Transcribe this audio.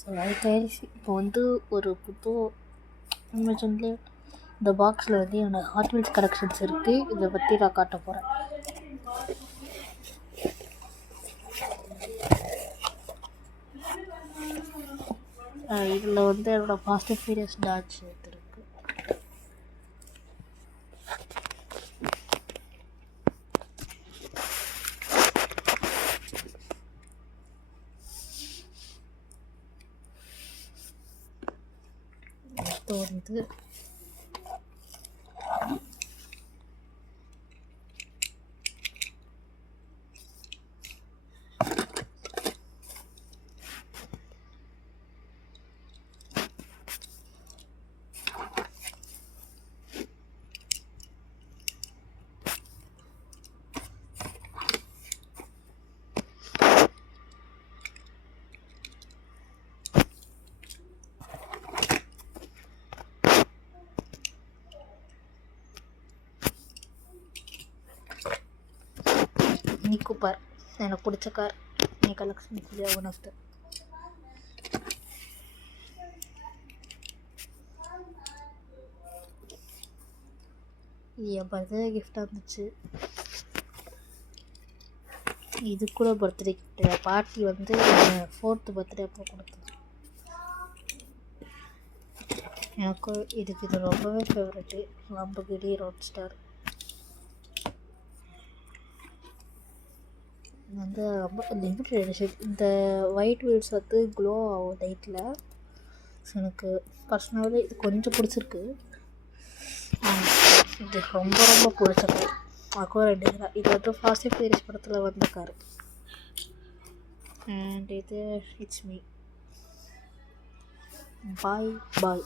So அதுக்காக இப்போ வந்து ஒரு புது அமேசான்லேயே இந்த பாக்ஸில் வந்து என்னோடய ஹாட் வீல்ஸ் கலெக்ஷன்ஸ் இருக்குது. இதை பற்றி நான் காட்ட போகிறேன். இதில் வந்து என்னோடய ஃபாஸ்ட் அண்ட் ஃபியூரியஸ் டாட்ஸ் இருக்குது. வந்து மினி கூப்பர் எனக்கு பிடிச்ச car. Mini collections one of the இது என் பர்த்டே கிஃப்டாக இருந்துச்சு. இது கூட பர்த்டே கிஃப்ட் பாட்டி வந்து 4th பர்த்டே அப்போ கொடுத்தது. எனக்கு இது ரொம்பவே ஃபேவரெட்டு. லம்பர்கினி ரோட்ஸ்டர் வந்து ரொம்ப லிமிட்டட் எடிஷன். இந்த ஒயிட் வீல்ஸ் வந்து க்ளோ ஆகும் லைட்டில். ஸோ எனக்கு பர்சனலாக இது கொஞ்சம் பிடிச்சிருக்கு. இது ரொம்ப ரொம்ப பிடிச்ச கார். அக்கோ 2 இது வந்து ஃபாஸ்ட் அண்ட் ஃபியூரியஸ் படத்தில் வந்த கார். அண்ட் இது இட்ஸ் மீ. Bye bye.